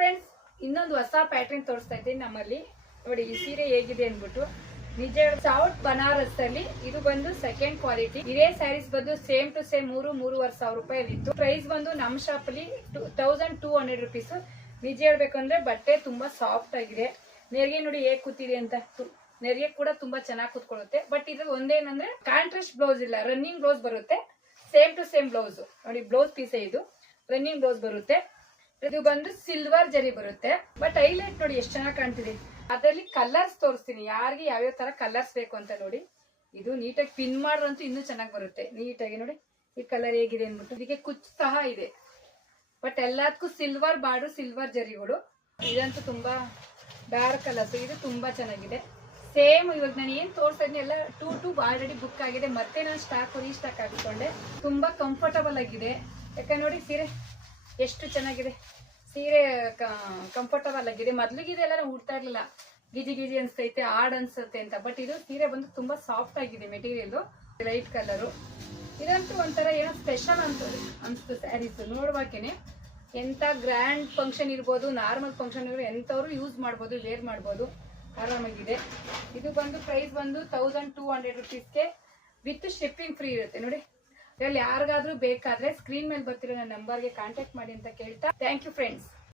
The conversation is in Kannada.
ಫ್ರೆಂಡ್ಸ್, ಇನ್ನೊಂದು ಹೊಸ ಪ್ಯಾಟರ್ನ್ ತೋರಿಸ್ತಾ ಇದ್ದೀನಿ ನಮ್ಮಲ್ಲಿ. ನೋಡಿ ಈ ಸೀರೆ ಹೇಗಿದೆ ಅಂದ್ಬಿಟ್ಟು, ನಿಜ ಸೌತ್ ಬನಾರಸ್ ಅಲ್ಲಿ ಇದು ಬಂದು ಸೆಕೆಂಡ್ ಕ್ವಾಲಿಟಿ. ಇದೇ ಸ್ಯಾರೀಸ್ ಬಂದು ಸೇಮ್ ಟು ಸೇಮ್ 3,000 ರೂಪಾಯಿ ಇತ್ತು. ಪ್ರೈಸ್ ಬಂದು ನಮ್ಮ ಶಾಪ್ ಅಲ್ಲಿ 1200 rupees. ನಿಜ ಹೇಳ್ಬೇಕಂದ್ರೆ ಬಟ್ಟೆ ತುಂಬಾ ಸಾಫ್ಟ್ ಆಗಿದೆ. ನೆರಿಗೆ ನೋಡಿ ಹೇಗ್ ಕೂತಿದೆ ಅಂತ, ನೆರಿಗೆ ಕೂಡ ತುಂಬಾ ಚೆನ್ನಾಗಿ ಕೂತ್ಕೊಳ್ಳುತ್ತೆ. ಬಟ್ ಇದು ಒಂದೇನಂದ್ರೆ ಕಾಂಟ್ರಾಸ್ಟ್ ಬ್ಲೌಸ್ ಇಲ್ಲ, ರನ್ನಿಂಗ್ ಬ್ಲೌಸ್ ಬರುತ್ತೆ. ಸೇಮ್ ಟು ಸೇಮ್ ಬ್ಲೌಸ್ ನೋಡಿ, ಬ್ಲೌಸ್ ಪೀಸ್ ಇದು ರನ್ನಿಂಗ್ ಬ್ಲೌಸ್ ಬರುತ್ತೆ. ಇದು ಬಂದು ಸಿಲ್ವರ್ ಜರಿ ಬರುತ್ತೆ. ಬಟ್ ಹೈಲೈಟ್ ನೋಡಿ ಎಷ್ಟು ಚೆನ್ನಾಗಿ ಕಾಣ್ತಿದೆ. ಅದರಲ್ಲಿ ಕಲರ್ಸ್ ತೋರಿಸ್ತೀನಿ, ಯಾರಿಗೆ ಯಾವ್ಯಾವ ತರ ಕಲರ್ಸ್ ಬೇಕು ಅಂತ ನೋಡಿ. ಇದು ನೀಟಾಗಿ ಪಿನ್ ಮಾಡ್ರಂತೂ ಇನ್ನೂ ಚೆನ್ನಾಗಿ ಬರುತ್ತೆ. ನೀಟಾಗಿ ನೋಡಿ ಈ ಕಲರ್ ಹೇಗಿದೆ ಅಂದ್ಬಿಟ್ಟು. ಇದಕ್ಕೆ ಕುಚ್ಚು ಸಹ ಇದೆ. ಬಟ್ ಎಲ್ಲದಕ್ಕೂ ಸಿಲ್ವರ್ ಬಾರ್ಡರ್, ಸಿಲ್ವರ್ ಜರಿಗಳು. ಇದಂತೂ ತುಂಬಾ ಡಾರ್ಕ್ ಕಲರ್ಸ್. ಇದು ತುಂಬಾ ಚೆನ್ನಾಗಿದೆ. ಸೇಮ್ ಇವಾಗ ನಾನು ಏನ್ ತೋರಿಸ್ತಾ ಇದ್ದೀನಿ ಎಲ್ಲ 2 ಆಲ್ರೆಡಿ ಬುಕ್ ಆಗಿದೆ. ಮತ್ತೆ ನಾನು ರೀಸ್ಟಾಕ್ ಹಾಕಿಕೊಂಡೆ. ತುಂಬಾ ಕಂಫರ್ಟಬಲ್ ಆಗಿದೆ. ಯಾಕಂದ್ರೆ ನೋಡಿ ಸೀರೆ ಎಷ್ಟು ಚೆನ್ನಾಗಿದೆ. ಸೀರೆ ಕಂಫರ್ಟಬಲ್ ಆಗಿದೆ. ಮೊದ್ಲಿಗಿದೆ ಎಲ್ಲ ಉಡ್ತಾ ಇರ್ಲಿಲ್ಲ, ಗಿಜಿ ಗಿಜಿ ಅನ್ಸ್ತೈತೆ, ಹಾರ್ಡ್ ಅನ್ಸುತ್ತೆ ಅಂತ. ಬಟ್ ಇದು ಸೀರೆ ಬಂದು ತುಂಬಾ ಸಾಫ್ಟ್ ಆಗಿದೆ. Material light colour. ಇದಂತೂ ಒಂಥರ ಏನೋ ಸ್ಪೆಷಲ್ ಅಂತ ಅನ್ಸ್ತು ಸ್ಯಾರೀಸ್ ನೋಡ್ಬೇಕೇನೆ. ಎಂತ ಗ್ರ್ಯಾಂಡ್ ಫಂಕ್ಷನ್ ಇರ್ಬೋದು, ನಾರ್ಮಲ್ ಫಂಕ್ಷನ್ ಇರ್ಬೋದು, ಎಂತವ್ರು ಯೂಸ್ ಮಾಡ್ಬೋದು, ವೇರ್ ಮಾಡ್ಬೋದು, ಆರಾಮಾಗಿದೆ. ಇದು ಬಂದು ಪ್ರೈಸ್ ಬಂದು 1200 rupeesಗೆ ವಿತ್ ಶಿಪ್ಪಿಂಗ್ ಫ್ರೀ ಇರುತ್ತೆ. ನೋಡಿ ಇದ್ರಲ್ಲಿ ಯಾರಿಗಾದ್ರೂ ಬೇಕಾದ್ರೆ ಸ್ಕ್ರೀನ್ ಮೇಲೆ ಬರ್ತಿರೋ ನನ್ನ ನಂಬರ್ಗೆ ಕಾಂಟ್ಯಾಕ್ಟ್ ಮಾಡಿ ಅಂತ ಕೇಳ್ತಾ, ಥ್ಯಾಂಕ್ ಯು ಫ್ರೆಂಡ್ಸ್.